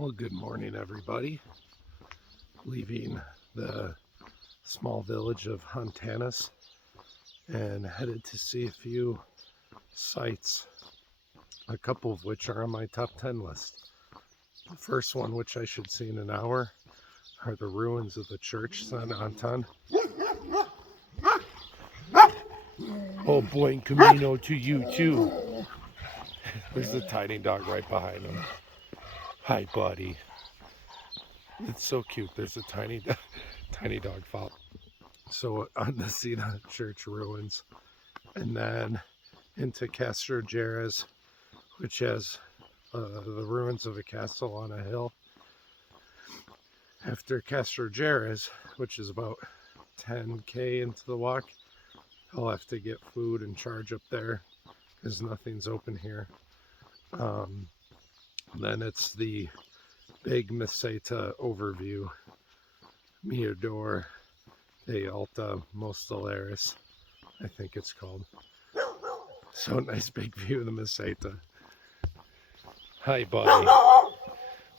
Well, good morning, everybody. Leaving the small village of Hontanas and headed to see a few sites, a couple of which are on my top 10 list. The first one, which I should see in an hour, are the ruins of the church San Anton. Oh boy, Camino to you too. There's a tiny dog right behind him. Hi, buddy. It's so cute. There's a tiny dog following. So on to see the church ruins, and then into Castro Jerez, which has the ruins of a castle on a hill. After Castro Jerez, which is about 10k into the walk, I'll have to get food and charge up there because nothing's open here. Then it's the big Meseta overview, Mirador de Alta Mosteleres, I think it's called. So nice big view of the Meseta. Hi, buddy.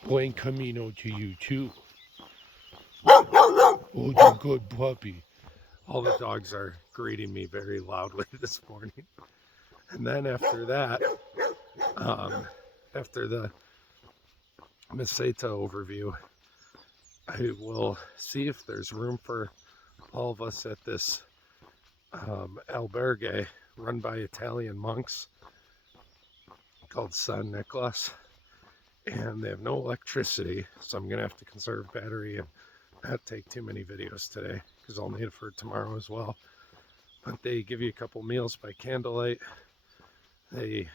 Buen Camino to you too. Oh, you good puppy. All the dogs are greeting me very loudly this morning. And then after that, after the Meseta overview, I will see if there's room for all of us at this albergue run by Italian monks called San Nicolas. And they have no electricity, so I'm gonna have to conserve battery and not take too many videos today because I'll need it for tomorrow as well. But they give you a couple meals by candlelight. They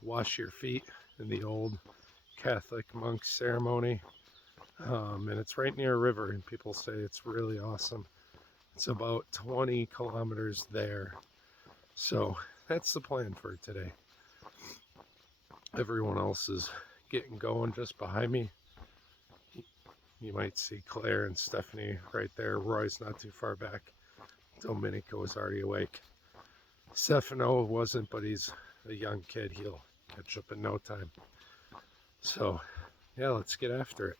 wash your feet in the old Catholic monk ceremony, and it's right near a river, and people say it's really awesome. It's about 20 kilometers there, so that's the plan for today. Everyone else is getting going just behind me. You might see Claire and Stephanie right there. Roy's not too far back. Domenico was already awake. Stefano wasn't, but he's a young kid. He'll catch up in no time. So, yeah, let's get after it.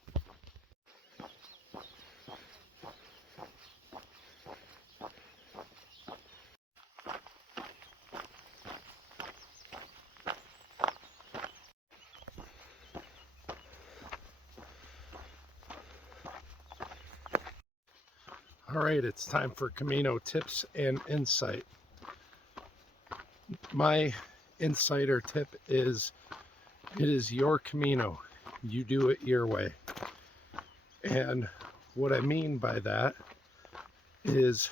All right, it's time for Camino tips and insight. My insight or tip is, it is your Camino. You do it your way. And what I mean by that is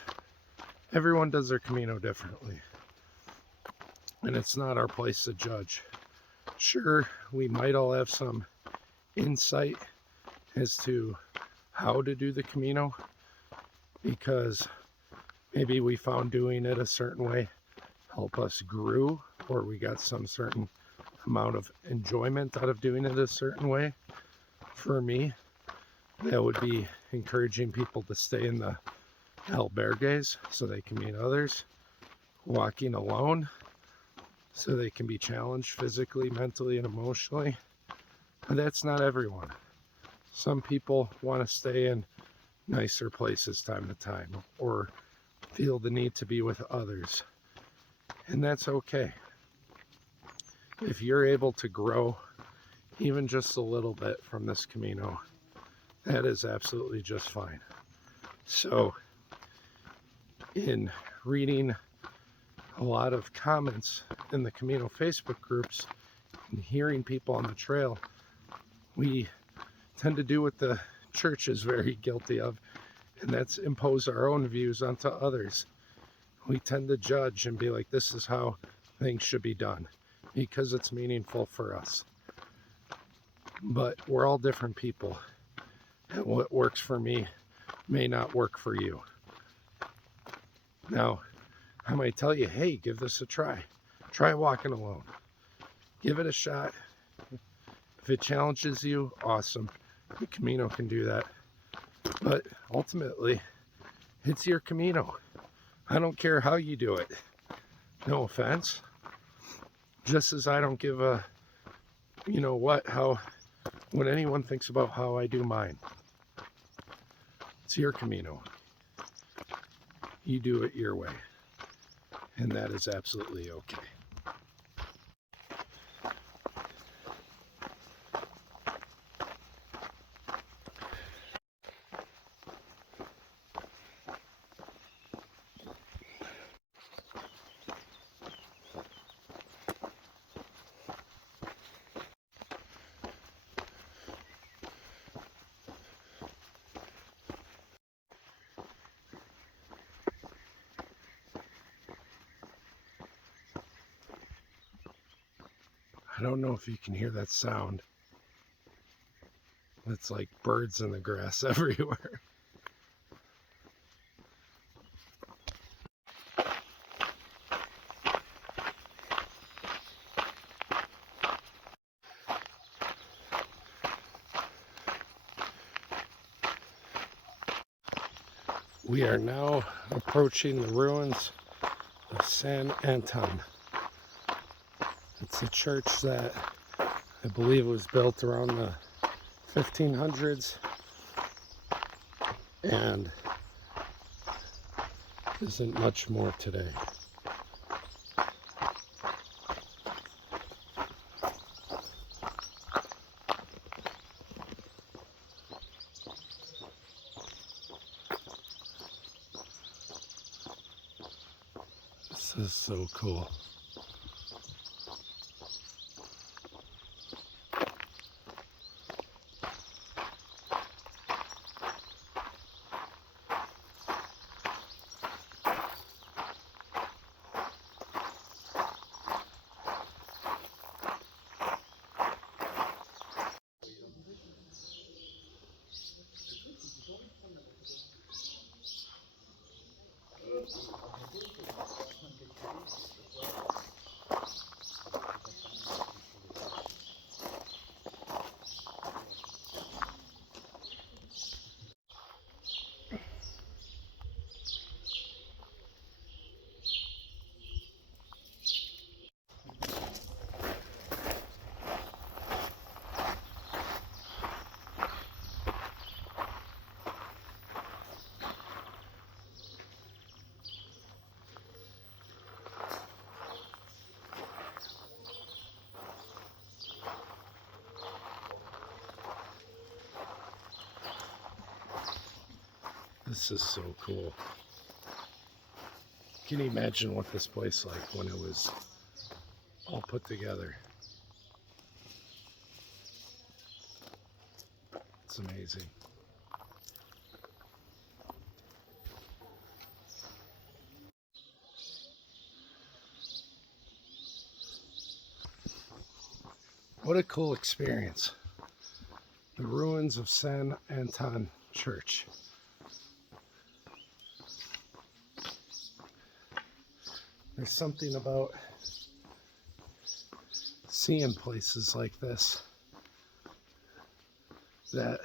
everyone does their Camino differently. And it's not our place to judge. Sure, we might all have some insight as to how to do the Camino, because maybe we found doing it a certain way help us grew, or we got some certain amount of enjoyment out of doing it a certain way. For me, that would be encouraging people to stay in the albergues so they can meet others, walking alone so they can be challenged physically, mentally, and emotionally. But that's not everyone. Some people want to stay in nicer places time to time, or feel the need to be with others, and that's okay. If you're able to grow even just a little bit from this Camino, that is absolutely just fine. So in reading a lot of comments in the Camino Facebook groups and hearing people on the trail, we tend to do what the church is very guilty of, and that's impose our own views onto others. We tend to judge and be like, this is how things should be done because it's meaningful for us. But we're all different people, and what works for me may not work for you. Now, I might tell you, hey, give this a try. Try walking alone. Give it a shot. If it challenges you, awesome. The Camino can do that. But ultimately, it's your Camino. I don't care how you do it. No offense. Just as I don't give a, how when anyone thinks about how I do mine, it's your Camino. You do it your way, and that is absolutely okay. I don't know if you can hear that sound. It's like birds in the grass everywhere. We are now approaching the ruins of San Anton. It's a church that I believe was built around the 1500s and isn't much more today. This is so cool. This is so cool. Can you imagine what this place like when it was all put together? It's amazing. What a cool experience. The ruins of San Anton Church. There's something about seeing places like this that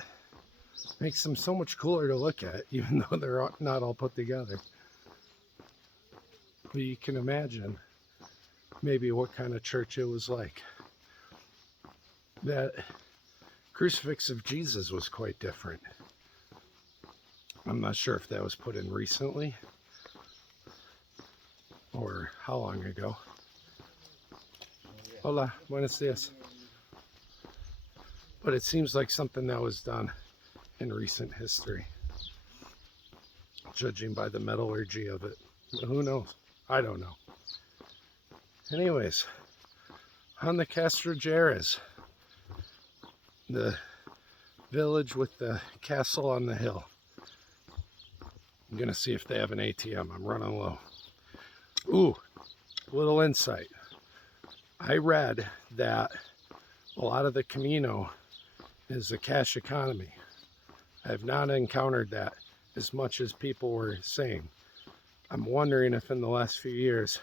makes them so much cooler to look at, even though they're not all put together. But you can imagine maybe what kind of church it was like. That crucifix of Jesus was quite different. I'm not sure if that was put in recently or how long ago. Hola, buenos dias. But it seems like something that was done in recent history, judging by the metallurgy of it. But who knows? I don't know. Anyways, on the Castro Jerez, the village with the castle on the hill. I'm gonna see if they have an ATM. I'm running low. Ooh, little insight. I read that a lot of the Camino is a cash economy. I have not encountered that as much as people were saying. I'm wondering if in the last few years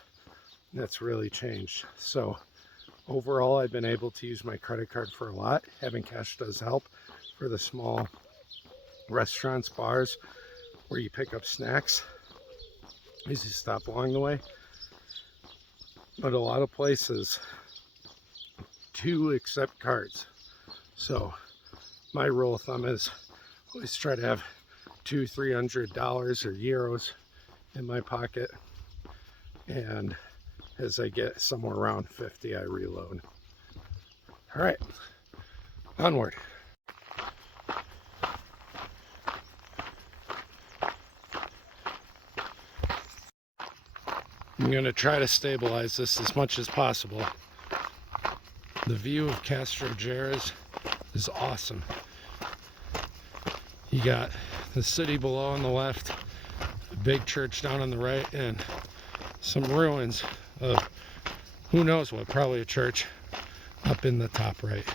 that's really changed. So overall, I've been able to use my credit card for a lot. Having cash does help for the small restaurants, bars, where you pick up snacks as you stop along the way. But a lot of places do accept cards. So my rule of thumb is always try to have $200-300 or euros in my pocket, and as I get somewhere around 50, I reload. All right, onward. I'm going to try to stabilize this as much as possible. The view of Castro Jerez is awesome. You got the city below on the left, a big church down on the right, and some ruins of who knows what, probably a church up in the top right.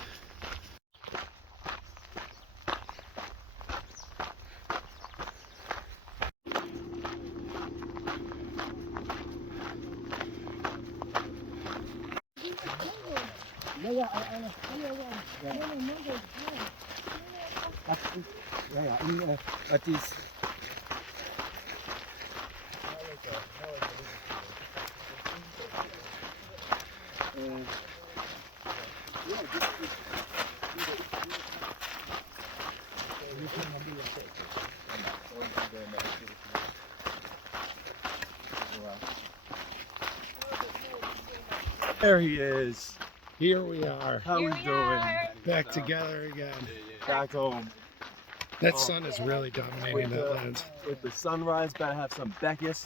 There he is. Here we are. How we doing? Back together again. Back home. That sun is really dominating that lens. With the sunrise, better have some Beckus.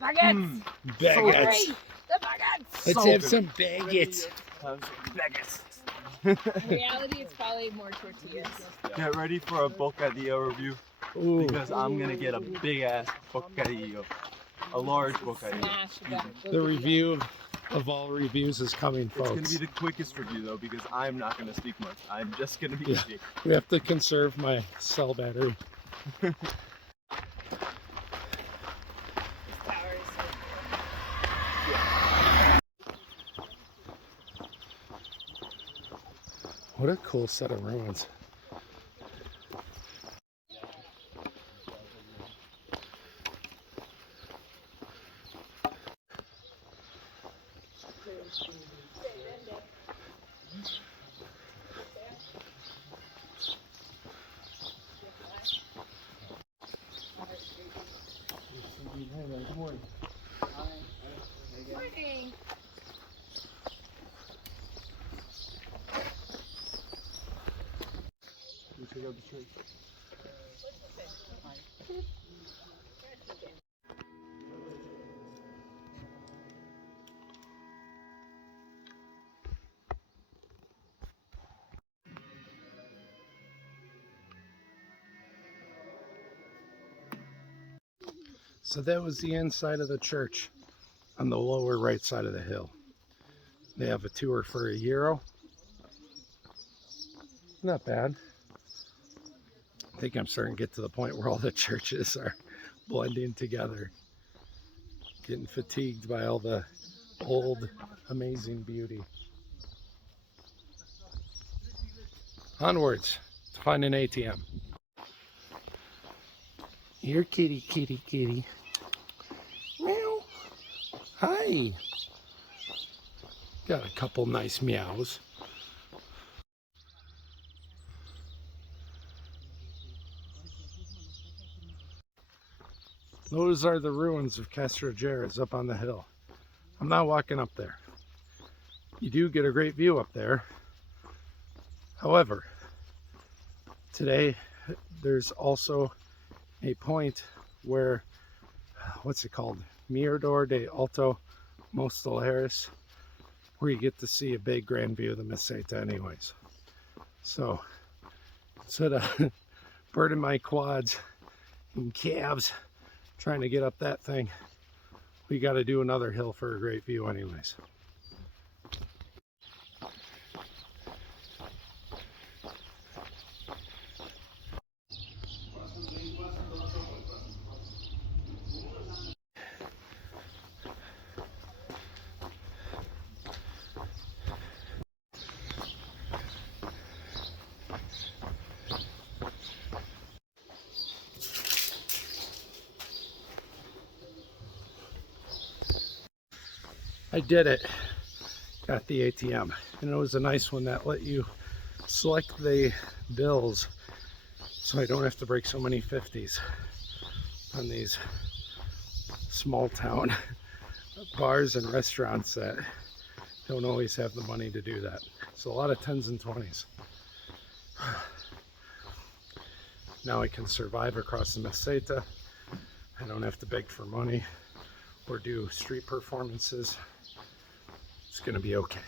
Baguettes! Baguettes. The baguettes! Let's have some baguettes. Have some Beckus. In reality, it's probably more tortillas. Get ready for a bocadillo review. Ooh. Because I'm gonna get a big ass bocadillo. A large bocadillo. Smash that. The review of all reviews is coming, folks. It's gonna be the quickest review though, because I'm not gonna speak much. I'm just gonna be eating. We have to conserve my cell battery. What a cool set of ruins. Morning. Check out the church. So that was the inside of the church on the lower right side of the hill. They have a tour for €1. Not bad. I think I'm starting to get to the point where all the churches are blending together. Getting fatigued by all the old, amazing beauty. Onwards to find an ATM. Here, kitty, kitty, kitty. Meow. Hi. Got a couple nice meows. Those are the ruins of Castro Jerez up on the hill. I'm not walking up there. You do get a great view up there. However, today there's also a point where, what's it called? Mirador de Alto Mosteleres, where you get to see a big grand view of the Meseta anyways. So instead of burning my quads and calves trying to get up that thing, we got to do another hill for a great view anyways. I did it. Got the ATM, and it was a nice one that let you select the bills so I don't have to break so many 50s on these small town bars and restaurants that don't always have the money to do that. So a lot of 10s and 20s. Now I can survive across the Meseta. I don't have to beg for money or do street performances. It's gonna be okay.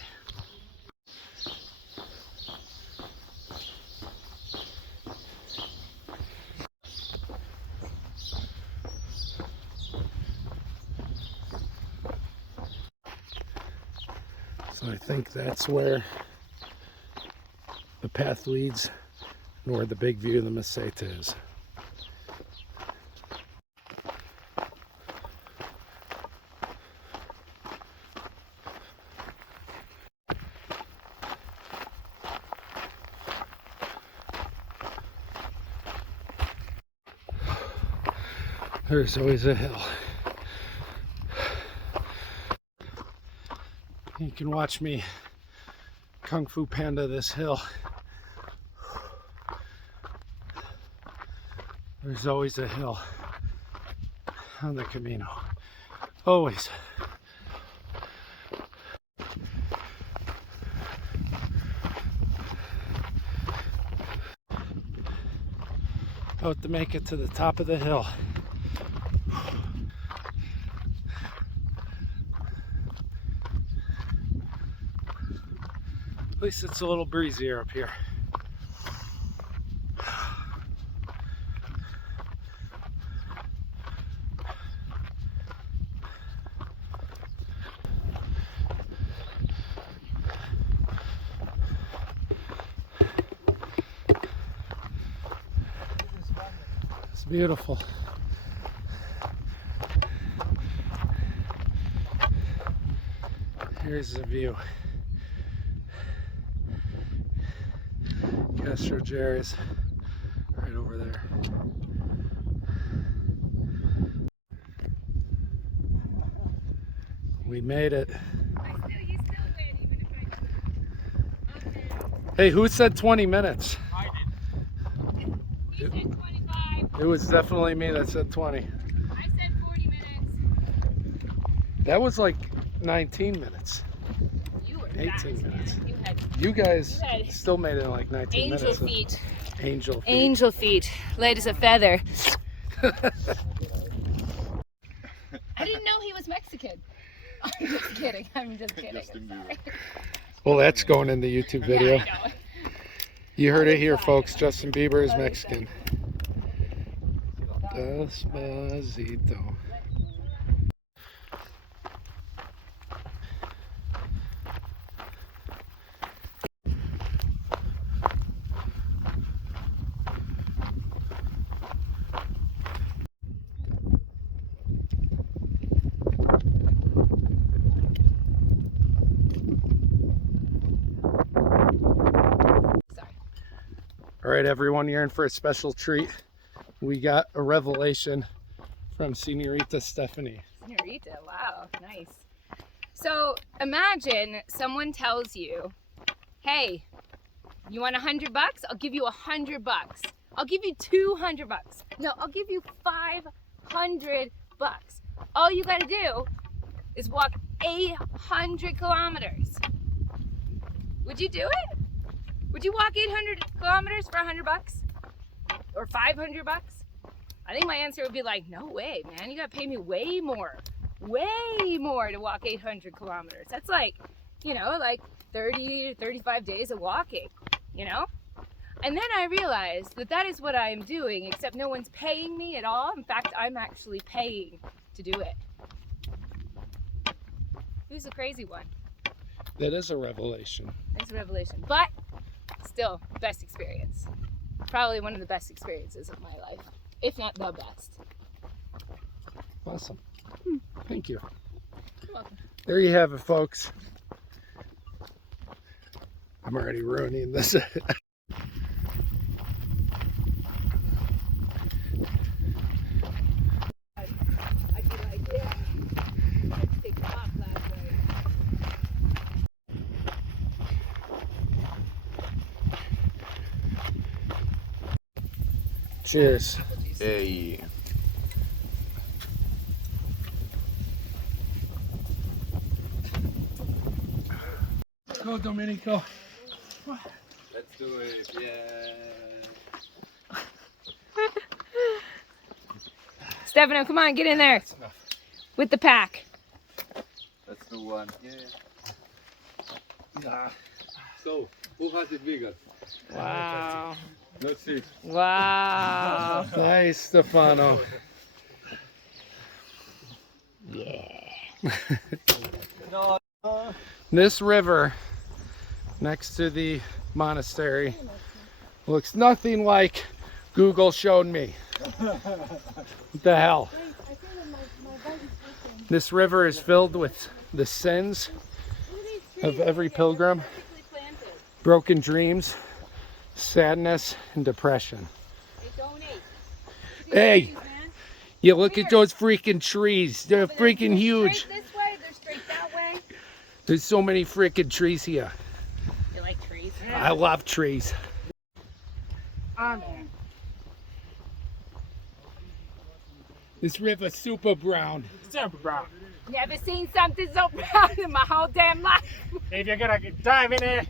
So I think that's where the path leads and where the big view of the Meseta is. There's always a hill. You can watch me Kung Fu Panda this hill. There's always a hill on the Camino. Always. About to make it to the top of the hill. At least it's a little breezier up here. It's beautiful. Here's the view. Castro Jerry's right over there. We made it. Hey, who said 20 minutes? I did. He said 25. It was definitely me that said 20. I said 40 minutes. That was like 19 minutes. You were 18 fast, minutes. man. You guys You had still made it in like 19 angel minutes. feet. Angel feet. Angel feet, light as a feather. I didn't know he was Mexican. I'm just kidding. I'm just kidding. Justin I'm sorry. Well, that's going in the YouTube video. Yeah, I know. You heard it here, folks. Justin Bieber is Mexican. Despacito. Sorry. All right, everyone, you're in for a special treat. We got a revelation from Senorita Stephanie. Senorita, wow, nice. So imagine someone tells you, hey, you want $100? I'll give you $100. I'll give you $200. No, I'll give you $500. All you gotta do is walk 800 kilometers. Would you do it? Would you walk 800 kilometers for $100? Or $500? I think my answer would be like, no way, man. You gotta pay me way more to walk 800 kilometers. That's like, you know, like 30 to 35 days of walking, you know? And then I realized that that is what I am doing, except no one's paying me at all. In fact, I'm actually paying to do it. Who's the crazy one? That is a revelation. It's a revelation. But still, best experience. Probably one of the best experiences of my life, if not the best. Awesome. Thank you. You're welcome. There you have it, folks. I'm already ruining this. I'd be like, yeah, let's take a walk that way. Cheers. Hey. Go, Domenico. Let's do it, yeah. Stefano, come on, get in there with the pack. Let's do one. Yeah. Ah. So, who has it bigger? Wow. Let's see. Wow. Nice, Stefano. Yeah. This river next to the monastery looks nothing like Google showed me. What the hell? This river is filled with the sins of every pilgrim, broken dreams, sadness, and depression. Hey, you look at those freaking trees. They're freaking huge. Straight this way, they're straight that way. There's so many freaking trees here. You like trees? I love trees. This river's super brown. Super brown. Never seen something so brown in my whole damn life. If you're gonna dive in it,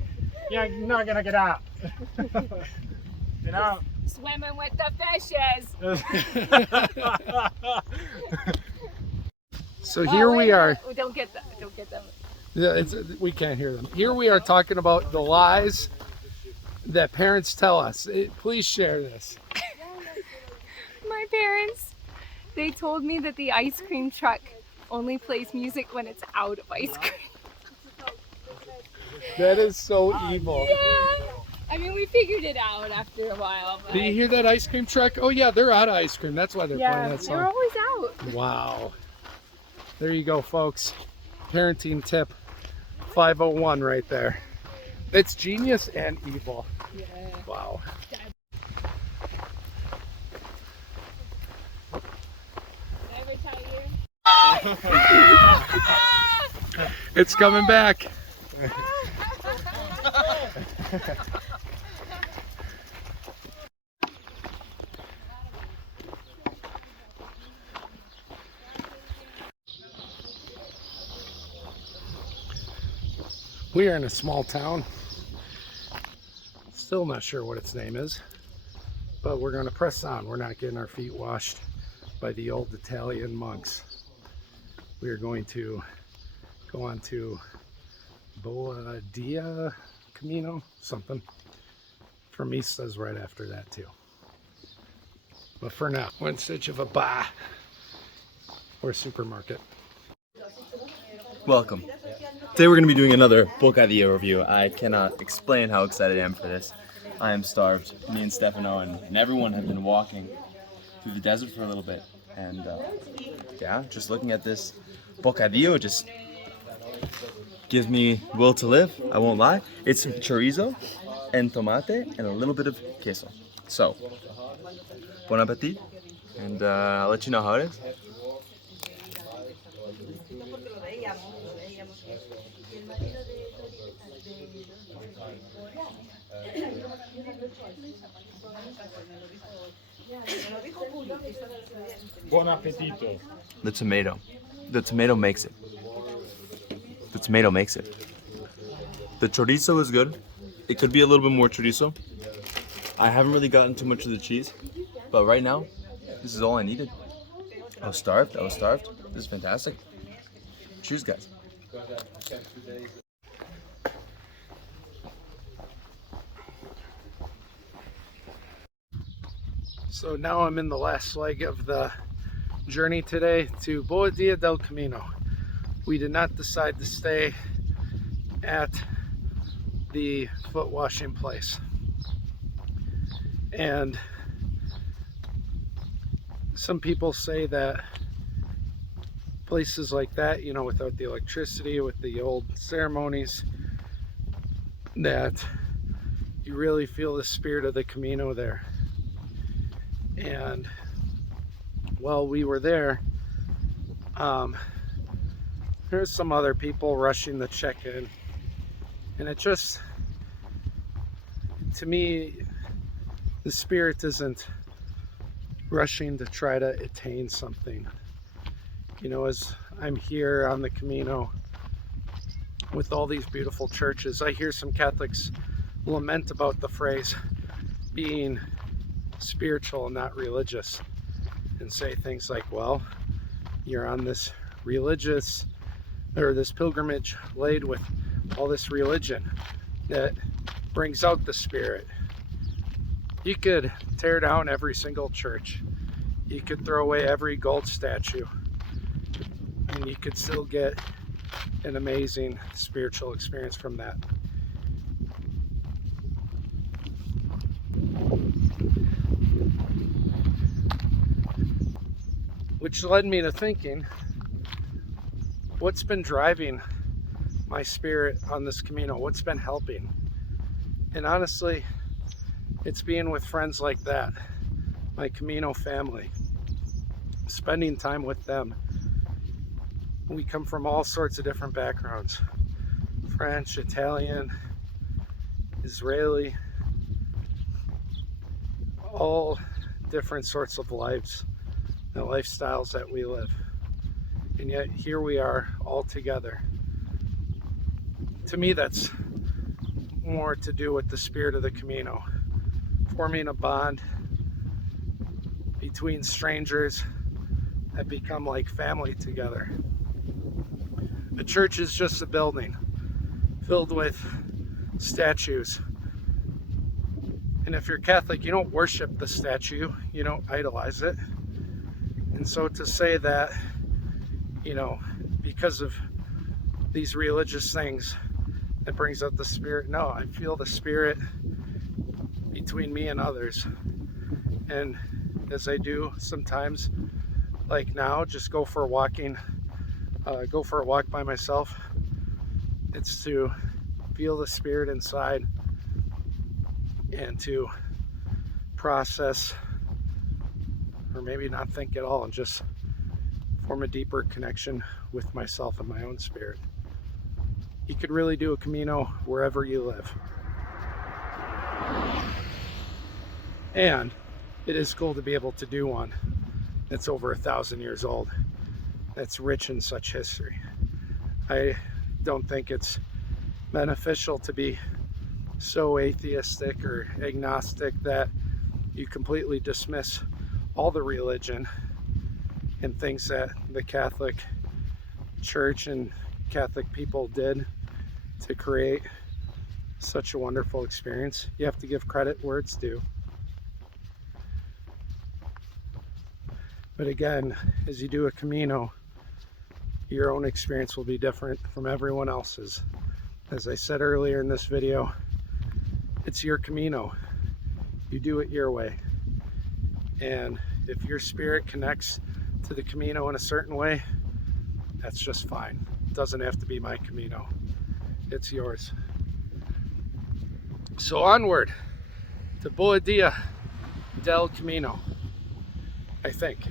you're not gonna get out. You know? Swimming with the fishes. So here we are. Oh, don't get them. Don't get them. Yeah, we can't hear them. Here we are talking about the lies that parents tell us. Please share this. My parents, they told me that the ice cream truck only plays music when it's out of ice cream. That is so evil. Yeah. I mean, we figured it out after a while. But Did you hear that ice cream truck? Oh yeah, they're out of ice cream. That's why they're playing yeah, that they were song. always out. Wow. There you go, folks. Parenting tip 501 right there. It's genius and evil. Yeah. Wow. Did I ever tell you? It's coming back. We are in a small town. Still not sure what its name is, but we're going to press on. We're not getting our feet washed by the old Italian monks. We are going to go on to Bodillas, Camino, something. Formista's right after that too. But for now, we're in search of a bar or supermarket. Welcome. Today we're going to be doing another Bocadillo review. I cannot explain how excited I am for this. I am starved. Me and Stefano and everyone have been walking through the desert for a little bit. And yeah, just looking at this Bocadillo just gives me will to live. I won't lie. It's chorizo and tomate and a little bit of queso. So, bon appetit. And I'll let you know how it is. Buon appetito. The tomato. The tomato makes it. The tomato makes it. The chorizo is good. It could be a little bit more chorizo. I haven't really gotten too much of the cheese, but right now, this is all I needed. I was starved. I was starved. This is fantastic. Cheers, guys. So now I'm in the last leg of the journey today to Bodillas del Camino. We did not decide to stay at the foot washing place. And some people say that places like that, you know, without the electricity, with the old ceremonies, that you really feel the spirit of the Camino there. And while we were there, there's some other people rushing to check in, and it just, to me, the spirit isn't rushing to try to attain something. You know, as I'm here on the Camino with all these beautiful churches, I hear some Catholics lament about the phrase being spiritual and not religious, and say things like, well, you're on this religious or this pilgrimage laid with all this religion that brings out the spirit. You could tear down every single church, you could throw away every gold statue, and you could still get an amazing spiritual experience from that. Which led me to thinking, what's been driving my spirit on this Camino? What's been helping? And honestly, it's being with friends like that, my Camino family, spending time with them. We come from all sorts of different backgrounds: French, Italian, Israeli, all different sorts of lives and lifestyles that we live. And yet here we are all together. To me, that's more to do with the spirit of the Camino, forming a bond between strangers that become like family together. A church is just a building filled with statues. And if you're Catholic, you don't worship the statue, you don't idolize it. And so to say that, you know, because of these religious things, that brings out the spirit, no, I feel the spirit between me and others. And as I do sometimes, like now, just go for a walk by myself, it's to feel the spirit inside and to process, or maybe not think at all, and just form a deeper connection with myself and my own spirit. You could really do a Camino wherever you live. And it is cool to be able to do one that's over 1,000 years old, that's rich in such history. I don't think it's beneficial to be so atheistic or agnostic that you completely dismiss all the religion and things that the Catholic Church and Catholic people did to create such a wonderful experience. You have to give credit where it's due. But again, as you do a Camino, your own experience will be different from everyone else's. As I said earlier in this video, it's your Camino. You do it your way. And if your spirit connects to the Camino in a certain way, that's just fine. It doesn't have to be my Camino. It's yours. So onward to Bodillas del Camino, I think.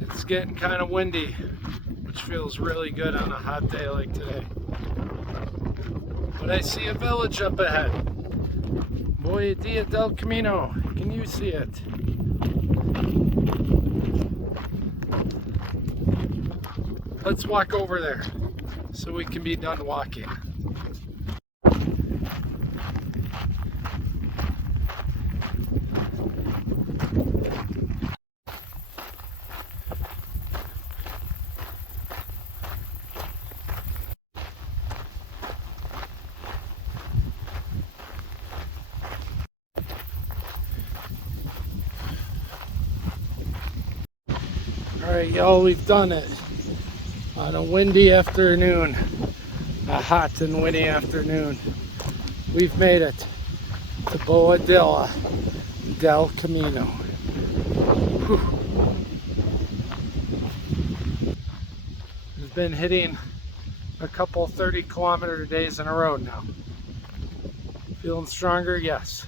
It's getting kind of windy, which feels really good on a hot day like today. But I see a village up ahead. Bodillas del Camino. Can you see it? Let's walk over there so we can be done walking. Alright, y'all, we've done it on a windy afternoon, a hot and windy afternoon. We've made it to Bodillas del Camino. Whew. We've been hitting a couple 30-kilometer days in a row now. Feeling stronger? Yes.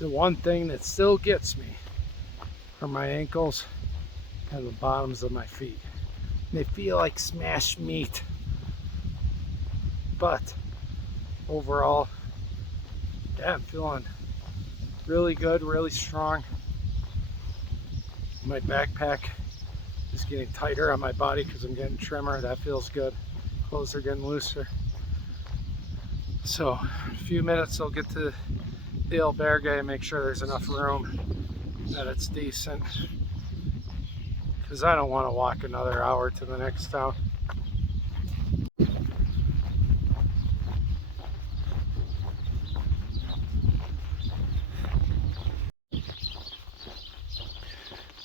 The one thing that still gets me are my ankles and the bottoms of my feet. They feel like smashed meat. But overall, yeah, I'm feeling really good, really strong. My backpack is getting tighter on my body because I'm getting trimmer. That feels good. Clothes are getting looser. So, in a few minutes I'll get to the albergue and make sure there's enough room, that it's decent. Because I don't want to walk another hour to the next town.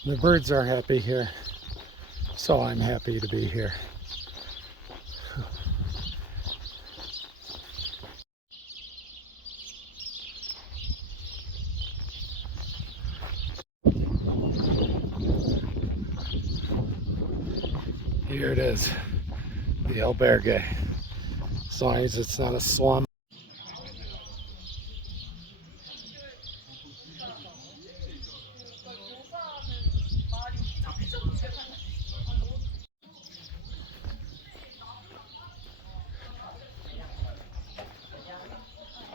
The birds are happy here, so I'm happy to be here. Here it is, the albergue. As long as it's not a slum.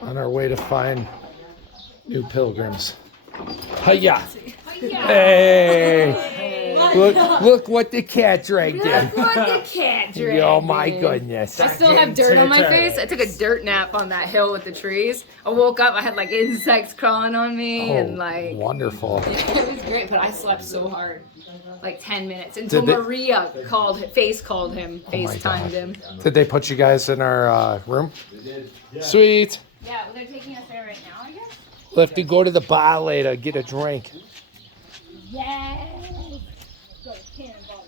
On our way to find new pilgrims. Hiya! Hey! Look what the cat dragged in. Look what the cat dragged Oh my in. goodness. I still have dirt on my face. I took a dirt nap on that hill with the trees. I woke up, I had like insects crawling on me and like... Wonderful. It was great, but I slept so hard. Like 10 minutes until Did they- Maria FaceTimed him. Did they put you guys in our room? Sweet. Yeah, well, they're taking us there right now, I guess. We'll have to go to the bar later, get a drink. Yes. Go to Cannonball.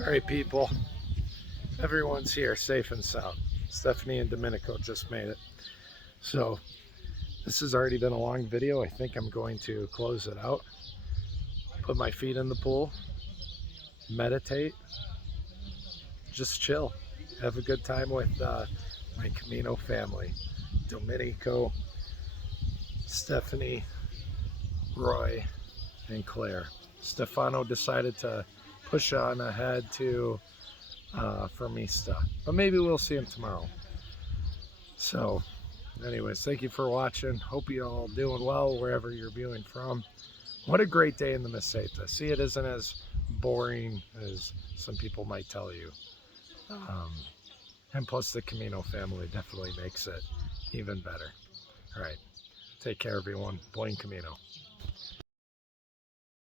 All right, people. Everyone's here, safe and sound. Stephanie and Domenico just made it. So, this has already been a long video. I think I'm going to close it out. Put my feet in the pool. Meditate. Just chill. Have a good time with my Camino family. Domenico, Stephanie, Roy, and Claire. Stefano decided to push on ahead to Fermista, but maybe we'll see him tomorrow. So anyways, thank you for watching. Hope you all doing well wherever you're viewing from. What a great day in the Meseta. See, it isn't as boring as some people might tell you. And plus the Camino family definitely makes it even better. All right, take care everyone. Buen Camino.